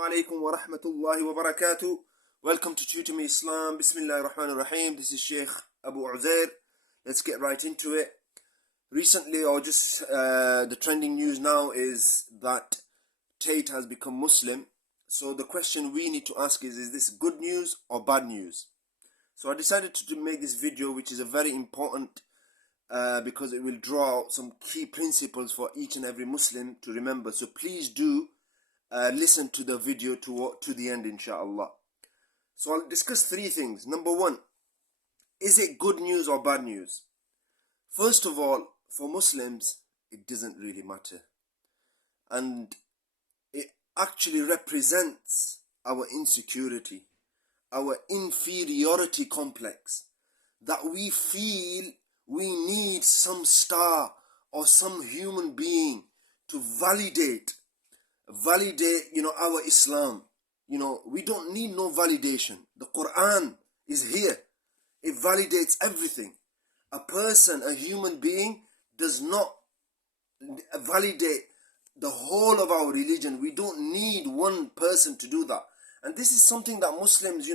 Alaikum wa rahmatullahi wa barakatuh. Welcome to Tutor Me Islam. Bismillah ar-Rahman ar-Rahim. This is Sheikh Abu Uzair. Let's get right into it. Recently, the trending news now is that Tate has become Muslim. So the question we need to ask is this good news or bad news? So I decided to make this video, which is a very important because it will draw out some key principles for each and every Muslim to remember. So please do listen to the video to the end, inshallah. So I'll discuss three things. Number one, is it good news or bad news? First of all, for Muslims, it doesn't really matter. And it actually represents our insecurity, our inferiority complex, that we feel we need some star or some human being to validate, our Islam. We don't need no validation. The Quran is here. It validates everything. A person, a human being, does not validate the whole of our religion. We don't need one person to do that. And this is something that Muslims,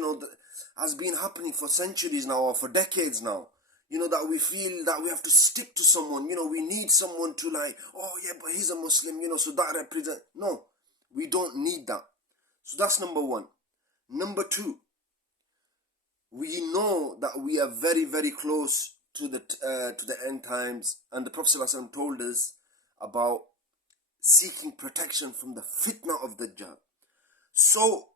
has been happening for centuries now, or for decades now. That we feel that we have to stick to someone. We need someone to oh yeah, but he's a Muslim, so that represents. No, we don't need that. So that's number one. Number two, we know that we are very, very close to the end times, and the Prophet ﷺ told us about seeking protection from the fitna of Dajjal. So,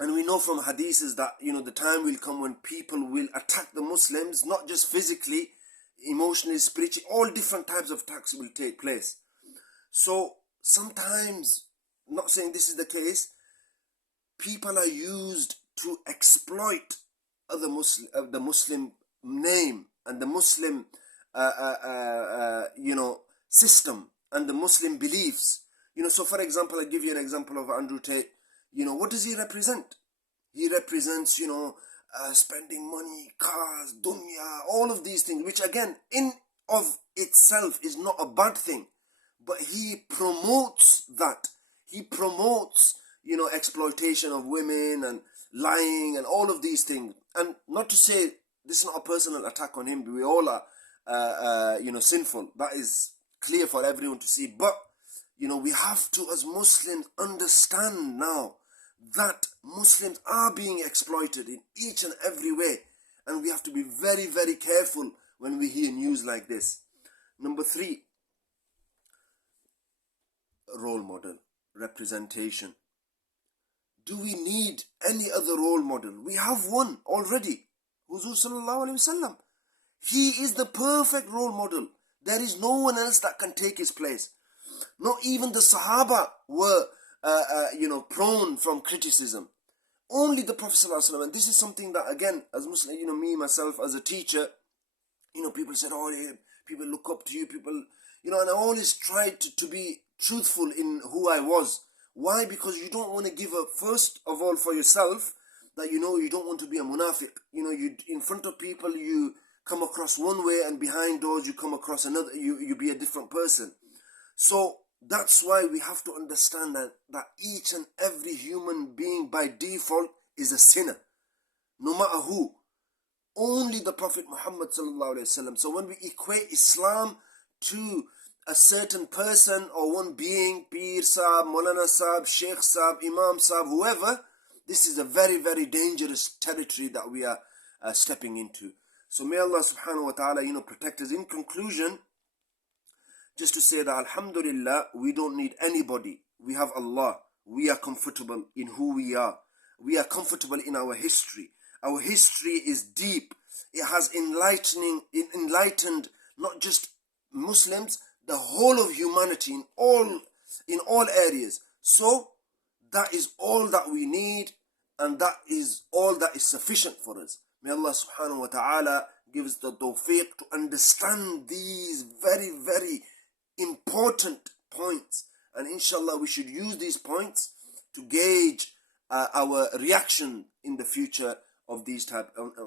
and we know from hadiths that the time will come when people will attack the Muslims, not just physically, emotionally, spiritually, all different types of attacks will take place. So sometimes, not saying this is the case, people are used to exploit the Muslim name and the Muslim system and the Muslim beliefs. So for example, I give you an example of Andrew Tate. What does he represent? He represents, spending money, cars, dunya, all of these things, which again, in of itself is not a bad thing. But he promotes that. He promotes, exploitation of women and lying and all of these things. And not to say this is not a personal attack on him. We all are, sinful. That is clear for everyone to see. But, we have to, as Muslims, understand now that Muslims are being exploited in each and every way. And we have to be very, very careful when we hear news like this. Number three, role model, representation. Do we need any other role model? We have one already. Huzur sallallahu alaihi wasallam. He is the perfect role model. There is no one else that can take his place. Not even the Sahaba were, prone from criticism. Only the Prophet sallallahu alaihi wasallam. And this is something that, again, as Muslim, me, myself, as a teacher, people said, oh, yeah, people look up to you, people, and I always tried to be truthful in who I was. Why? Because you don't want to give up, first of all, for yourself, that you don't want to be a munafiq. You in front of people, you come across one way, and behind doors, you come across another, you be a different person. So that's why we have to understand that each and every human being by default is a sinner, no matter who. Only the Prophet Muhammad sallallahu alaihi wasallam. So when we equate Islam to a certain person or one being, Peer Sahib, Maulana Sahib, Sheikh Sahib, Imam Sahib, whoever, this is a very, very dangerous territory that we are stepping into. So may Allah subhanahu wa ta'ala, protect us. In conclusion, just to say that alhamdulillah, we don't need anybody. We have Allah. We are comfortable in who we are. We are comfortable in our history. Our history is deep. It has enlightened not just Muslims, the whole of humanity in all areas. So that is all that we need, and that is all that is sufficient for us. May Allah subhanahu wa ta'ala give us the tawfiq to understand these very, very important points. And inshallah, we should use these points to gauge our reaction in the future of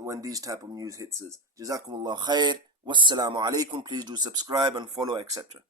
when these type of news hits us. Jazakumullah khair. Wassalamu alaikum. Please do subscribe and follow, etc.